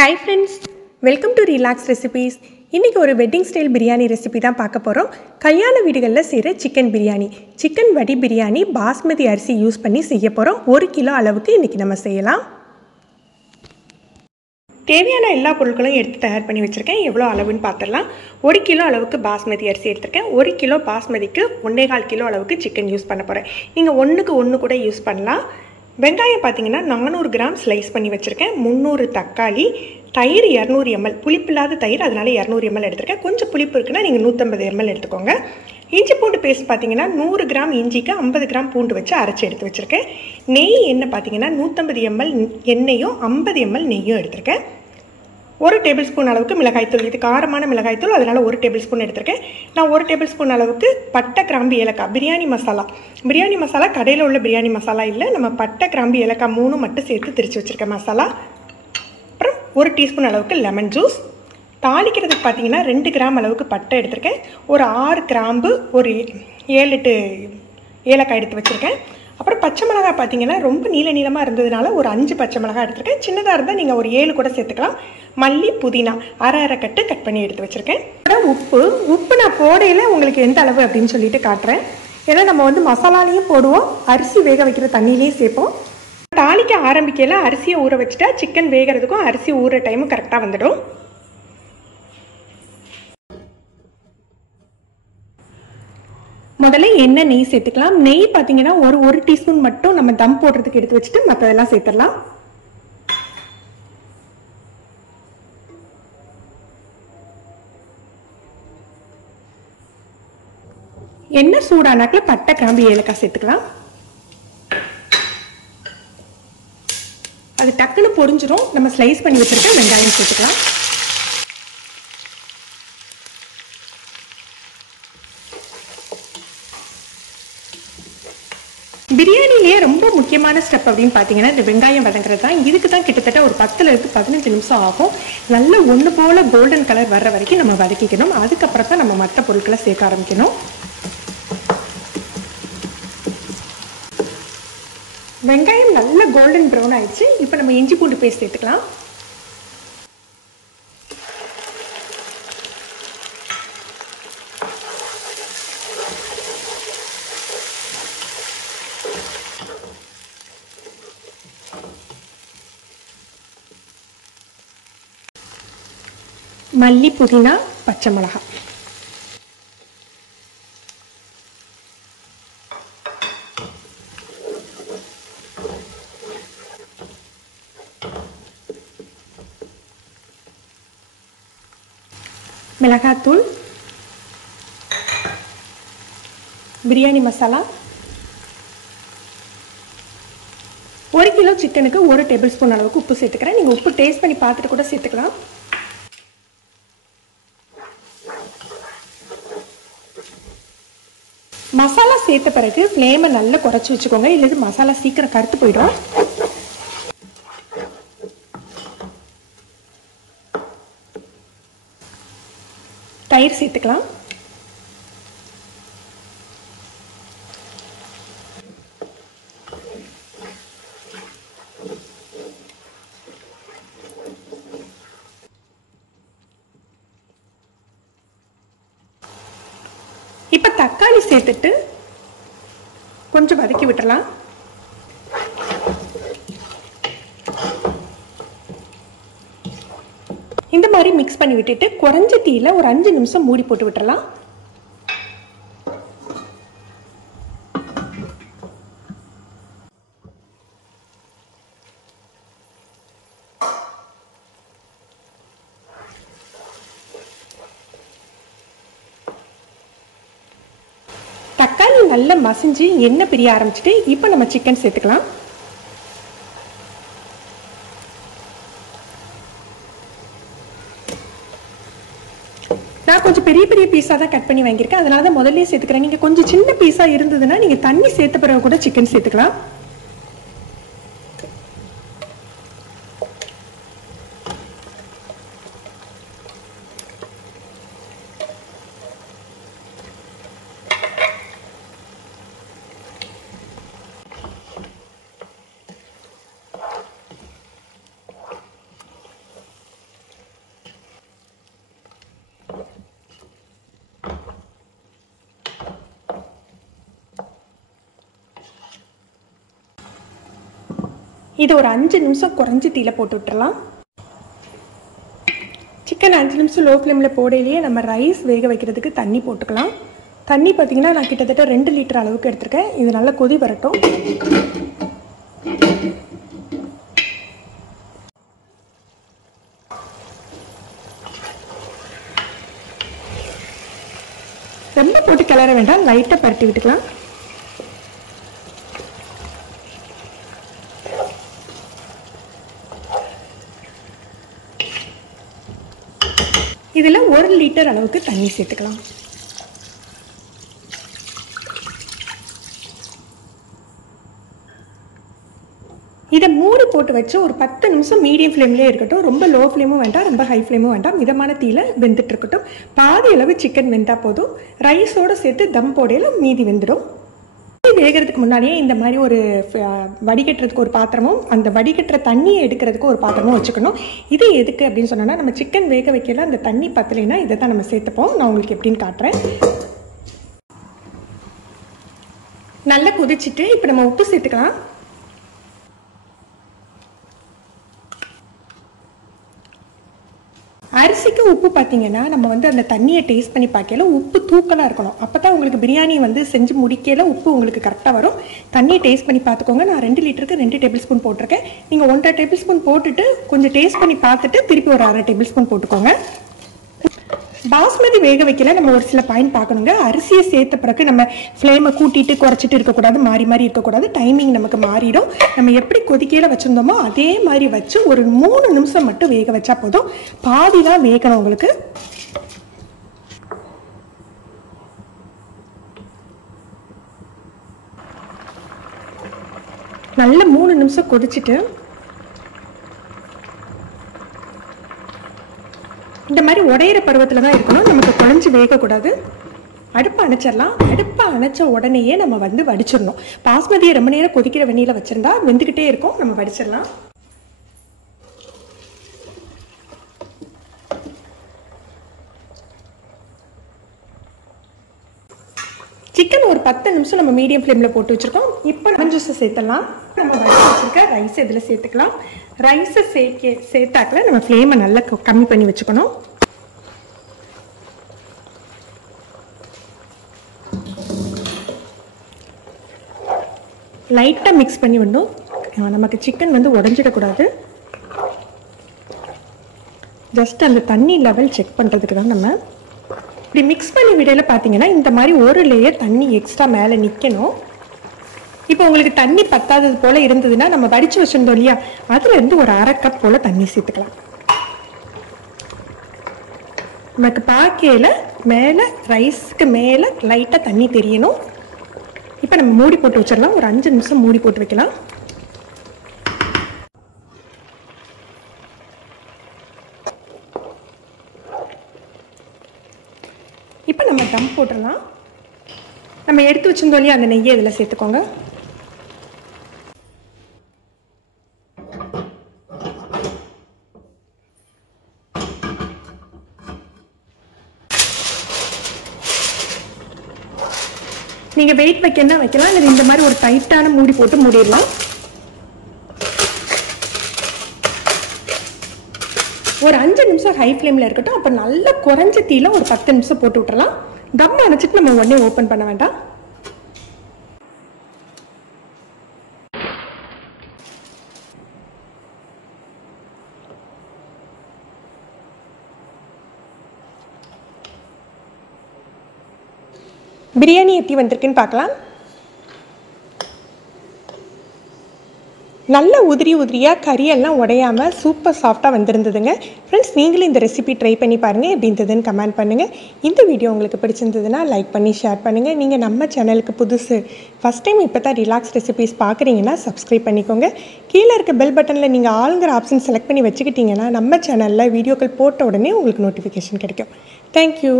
Hi friends, welcome to Relax Recipes. இன்னைக்கு ஒரு wedding style biryani recipe தான் பார்க்க போறோம். கல்யாண வீடுகளில் செய்கிற சிக்கன் பிரியாணி. சிக்கன் வடி பிரியாணி பாஸ்மதி அரிசி யூஸ் பண்ணி செய்ய போறோம். 1 கிலோ அளவுக்கு இன்னைக்கு நம்ம செய்யலாம். தேவையான எல்லா பொருட்களையும் எடுத்து தயார் பண்ணி வச்சிருக்கேன். எவ்வளோ அளவுன்னு பார்த்துடலாம். 1 கிலோ அளவுக்கு பாஸ்மதி அரிசி எடுத்திருக்கேன். 1 கிலோ பாஸ்மதிக்கு 1.25 கிலோ அளவுக்கு சிக்கன் யூஸ் பண்ண போகிறேன். நீங்கள் 1க்கு 1 கூட யூஸ் பண்ணலாம். வெங்காயம் பார்த்தீங்கன்னா 400 கிராம் ஸ்லைஸ் பண்ணி வச்சுருக்கேன். 300 தக்காளி, தயிர் 200 ml, புளிப்பில்லாத தயிர், அதனால் 200 ml எடுத்திருக்கேன். கொஞ்சம் புளிப்பு இருக்குன்னா நீங்கள் 150 ml எடுத்துக்கோங்க. இஞ்சி பூண்டு பேஸ்ட் பார்த்தீங்கன்னா 100 கிராம் இஞ்சிக்கு 50 கிராம் பூண்டு வச்சு அரைச்சி எடுத்து வச்சுருக்கேன். நெய் எண்ணெய் பார்த்தீங்கன்னா 150 ml எண்ணெயும் 50 ml நெய்யும் எடுத்திருக்கேன். 1 டேபிள் ஸ்பூன் அளவுக்கு மிளகாய்த்தூள், இது காரமான மிளகாய்த்தூள், அதனால் 1 டேபிள் ஸ்பூன் எடுத்திருக்கேன். நான் 1 டேபிள் ஸ்பூன் அளவுக்கு பட்டை, கிராம்பு, ஏலக்காய், பிரியாணி மசாலா கடையில் உள்ள பிரியாணி மசாலா இல்லை, நம்ம பட்டை, கிராம்பு, ஏலக்காய் 3 மட்டும் சேர்த்து திரிச்சு வச்சுருக்கேன் மசாலா. அப்புறம் 1 டீஸ்பூன் அளவுக்கு லெமன் ஜூஸ். தாளிக்கிறதுக்கு பார்த்தீங்கன்னா 2 கிராம் அளவுக்கு பட்டை எடுத்திருக்கேன். ஒரு 6 கிராம்பு, ஒரு 7-8 ஏலக்காய் எடுத்து வச்சுருக்கேன். அப்புறம் பச்சை மிளகாய் பார்த்தீங்கன்னா ரொம்ப நீளமாக இருந்ததுனால ஒரு 5 பச்சை மிளகாய் எடுத்திருக்கேன். சின்னதாக இருந்தால் நீங்கள் ஒரு 7 கூட சேர்த்துக்கலாம். மல்லி, புதினா அரை கட் பண்ணி எடுத்து வச்சுருக்கேன். உப்பு நான் போடையில் உங்களுக்கு எந்த அளவு அப்படின்னு சொல்லிட்டு காட்டுறேன். ஏன்னா நம்ம மசாலாலையும் போடுவோம், அரிசி வேக வைக்கிற தண்ணியிலையும் சேர்ப்போம். தாளிக்க ஆரம்பிக்கையில் அரிசியை ஊற வச்சுட்டா சிக்கன் வேகிறதுக்கும் அரிசி ஊற டைமும் கரெக்டாக வந்துடும். முதல்ல எண்ணெய், நெய் சேர்த்துக்கலாம். நெய் பார்த்தீங்கன்னா ஒரு டீஸ்பூன் மட்டும் நம்ம தம் போடுறதுக்கு எடுத்து வச்சுட்டு மற்றதெல்லாம் சேர்த்துடலாம். எண்ணெய் சூடானாக்கில் பட்டை, கிராம்பு, ஏலக்காய் சேர்த்துக்கலாம். அது டக்குன்னு பொரிஞ்சிடும். நம்ம ஸ்லைஸ் பண்ணி வச்சிருக்க வெங்காயம் சேர்த்துக்கலாம். பிரியாணிலேயே ரொம்ப முக்கியமான ஸ்டெப் அப்படின்னு பார்த்தீங்கன்னா இந்த வெங்காயம் வதங்குறது தான். இதுக்கு தான் கிட்டத்தட்ட ஒரு 10 to 15 நிமிஷம் ஆகும். நல்ல ஒன்று போல கோல்டன் கலர் வர்ற வரைக்கும் நம்ம வதக்கிக்கணும். அதுக்கப்புறம் தான் நம்ம மற்ற பொருட்களை சேர்க்க ஆரம்பிக்கணும். வெங்காயம் நல்ல கோல்டன் ப்ரௌன் ஆயிடுச்சு. இப்போ நம்ம இஞ்சி பூண்டு பேஸ்ட் சேர்த்துக்கலாம். மல்லி, புதினா, பச்சை மிளகாய். மிளகாத்தூள், பிரியாணி மசாலா. 1 கிலோ சிக்கனுக்கு 1 டேபிள் ஸ்பூன் அளவுக்கு உப்பு சேர்த்துக்கிறேன். நீங்கள் உப்பு டேஸ்ட் பண்ணி பார்த்துட்டு கூட சேர்த்துக்கலாம். மசாலா சேர்த்த பிறகு ஃப்ளேமை நல்லா குறைச்சி வச்சுக்கோங்க, இல்லது மசாலா சீக்கிரம் கருத்து போயிடும். தயிர் சேர்த்துக்கலாம். இப்போ தக்காளி சேர்த்துட்டு கொஞ்சம் வதக்கி விட்டுறலாம். இந்த மாதிரி மிக்ஸ் பண்ணி விட்டுட்டு குறைஞ்ச தீயில ஒரு 5 நிமிஷம் மூடி போட்டு விட்டுறலாம். தக்காளி நல்லா மசிஞ்சு எண்ணெய் பிரிய ஆரம்பிச்சுட்டு இப்போ நம்ம சிக்கன் சேர்த்துக்கலாம். நான் கொஞ்சம் பெரிய பீஸாக தான் கட் பண்ணி வாங்கியிருக்கேன், அதனால தான் முதல்ல சேர்த்துக்கிறேன். நீங்கள் கொஞ்சம் சின்ன பீஸாக இருந்ததுன்னா நீங்கள் தண்ணி சேர்த்த பிறகு கூட சிக்கன் சேர்த்துக்கலாம். இது ஒரு 5 நிமிஷம் குறைஞ்சி தீயில போட்டு விட்டுறலாம். சிக்கன் 5 நிமிஷம் லோ ஃப்ளேமில் போடையிலேயே நம்ம ரைஸ் வேக வைக்கிறதுக்கு தண்ணி போட்டுக்கலாம். தண்ணி பார்த்திங்கன்னா நான் கிட்டத்தட்ட 2 லிட்டர் அளவுக்கு எடுத்திருக்கேன். இது நல்லா கொதி வரட்டும். ரொம்ப போட்டு கிளற வேண்டாம், லைட்டாக பரட்டி விட்டுக்கலாம். இதில் 1 லிட்டர் அளவுக்கு தண்ணி சேர்த்துக்கலாம். இதை மூடி போட்டு வச்சு ஒரு 10 நிமிஷம் மீடியம் ஃப்ளேம்லேயே இருக்கட்டும். ரொம்ப லோ ஃப்ளேமும் வேண்டாம், ரொம்ப ஹை ஃப்ளேமும் வேண்டாம், மிதமான தீயில வெந்துட்டு இருக்கட்டும். பாதி அளவு சிக்கன் வெந்தால் போதும். ரைஸோடு சேர்த்து தம் போடையில் மீதி வெந்துடும். வேகிறதுக்கு முன்னாடியே இந்த மாதிரி ஒரு வடிகட்டுறதுக்கு ஒரு பாத்திரமும் அந்த வடிகட்டுற தண்ணியை எடுக்கிறதுக்கு ஒரு பாத்திரமும் வச்சுக்கணும். இது எதுக்கு அப்படின்னு சொன்னோன்னா, நம்ம சிக்கன் வேக வைக்கல அந்த தண்ணி பத்தலைன்னா இதை தான் நம்ம சேர்த்துப்போம். நான் உங்களுக்கு எப்படின்னு காட்டுறேன். நல்லா கொதிச்சுட்டு இப்போ நம்ம உப்பு சேர்த்துக்கலாம். அரிசிக்கு உப்பு பார்த்தீங்கன்னா நம்ம அந்த தண்ணியை டேஸ்ட் பண்ணி பார்க்கல உப்பு தூக்கலாக இருக்கணும். அப்போ தான் உங்களுக்கு பிரியாணி செஞ்சு முடிக்கல உப்பு உங்களுக்கு கரெக்டாக வரும். தண்ணியை டேஸ்ட் பண்ணி பார்த்துக்கோங்க. நான் 2 லிட்டருக்கு 2 டேபிள் ஸ்பூன் போட்டிருக்கேன். நீங்கள் 1.5 டேபிள் ஸ்பூன் போட்டுட்டு கொஞ்சம் டேஸ்ட் பண்ணி பார்த்துட்டு திருப்பி ஒரு 1/2 டேபிள் ஸ்பூன் போட்டுக்கோங்க. பாஸ்மதி வேக வைக்கல நம்ம ஒரு சில பாயிண்ட் பார்க்கணுங்க. அரிசியை சேர்த்த பிறகு நம்ம ஃப்ளேமை கூட்டிட்டு குறைச்சிட்டு இருக்கக்கூடாது, மாறி மாறி இருக்கக்கூடாது. டைமிங் நமக்கு மாறிடும். நம்ம எப்படி கொதிக்கையில் வச்சுருந்தோமோ அதே மாதிரி வச்சு ஒரு 3 நிமிஷம் மட்டும் வேக வச்சா போதும். பாதி தான் வேகணும் உங்களுக்கு. நல்ல 3 நிமிஷம் கொதிச்சுட்டு இந்த மாதிரி உடையிற பருவத்தில் தான் இருக்கணும். நமக்கு குழஞ்சி வேகக்கூடாது. அடுப்பை அணைச்சிடலாம். அடுப்பை அணைச்ச உடனேயே நம்ம வடிச்சிடணும். பாஸ்மதியை ரொம்ப நேரம் கொதிக்கிற வெந்நீரில் வச்சுருந்தா வெந்துக்கிட்டே இருக்கும். நம்ம வடிச்சிடலாம். சிக்கன் ஒரு 10 நிமிஷம் நம்ம மீடியம் ஃப்ளேமில் போட்டு வச்சுருக்கோம். இப்போ லெமன் ஜூஸை சேர்த்துடலாம். நம்ம வடிச்சு வச்சுருக்க ரைஸை இதில் சேர்த்துக்கலாம். ரைஸை சேர்த்தாக்கில் நம்ம ஃப்ளேமை நல்லா கம்மி பண்ணி வச்சுக்கணும். லைட்டாக மிக்ஸ் பண்ணி விடணும். நமக்கு சிக்கன் உடஞ்சிடக்கூடாது. ஜஸ்ட் அந்த தண்ணி லெவல் செக் பண்ணுறதுக்கு தான் நம்ம இப்படி மிக்ஸ் பண்ணி விடையில பார்த்தீங்கன்னா இந்த மாதிரி ஒரு லேயர் தண்ணி எக்ஸ்ட்ரா மேலே நிற்கணும். இப்போ உங்களுக்கு தண்ணி பத்தாதது போல் இருந்ததுன்னா நம்ம வடித்து வச்சுருந்தோம் இல்லையா, அதுலேருந்து ஒரு 1/2 கப் போல் தண்ணி சேர்த்துக்கலாம். நமக்கு பாக்கையில் மேலே ரைஸ்க்கு மேலே லைட்டாக தண்ணி தெரியணும். இப்போ நம்ம மூடி போட்டு வச்சிடலாம். ஒரு 5 நிமிஷம் மூடி போட்டு வைக்கலாம். இப்போ நம்ம தம் போட்டுடலாம். நம்ம எடுத்து வச்சிருந்தோம் இல்லையா, அந்த நெய்யை இதில் சேர்த்துக்கோங்க. நீங்கள் வெயிட் வைக்கணும்னா வைக்கலாம், இல்லை இந்த மாதிரி ஒரு டைட்டான மூடி போட்டு மூடிடலாம். ஒரு 5 நிமிஷம் ஹை ஃப்ளேமில் இருக்கட்டும். அப்போ நல்லா குறைஞ்ச தீயில ஒரு 10 நிமிஷம் போட்டு விட்டுறலாம். தம் அணைச்சிட்டு நம்ம உடனே ஓப்பன் பண்ண வேண்டாம். பிரியாணி எப்படி வந்திருக்குன்னு பார்க்கலாம். நல்ல உதிரி உதிரியாக கறியெல்லாம் உடையாமல் சூப்பர் சாஃப்டாக வந்திருந்ததுங்க. ஃப்ரெண்ட்ஸ், நீங்களும் இந்த ரெசிபி ட்ரை பண்ணி பாருங்கள். எப்படி இருந்ததுன்னு கமெண்ட் பண்ணுங்கள். இந்த வீடியோ உங்களுக்கு பிடிச்சிருந்ததுன்னா லைக் பண்ணி ஷேர் பண்ணுங்கள். நீங்கள் நம்ம சேனலுக்கு புதுசு ஃபஸ்ட் டைம் இப்போ தான் ரிலாக்ஸ் ரெசிபிஸ் பார்க்குறீங்கன்னா சப்ஸ்கிரைப் பண்ணிக்கோங்க. கீழே இருக்க பெல் பட்டனில் நீங்கள் ஆளுங்கிற ஆப்ஷன் செலக்ட் பண்ணி வச்சுக்கிட்டிங்கன்னா நம்ம சேனலில் வீடியோக்கள் போட்ட உடனே உங்களுக்கு நோட்டிஃபிகேஷன் கிடைக்கும். தேங்க்யூ.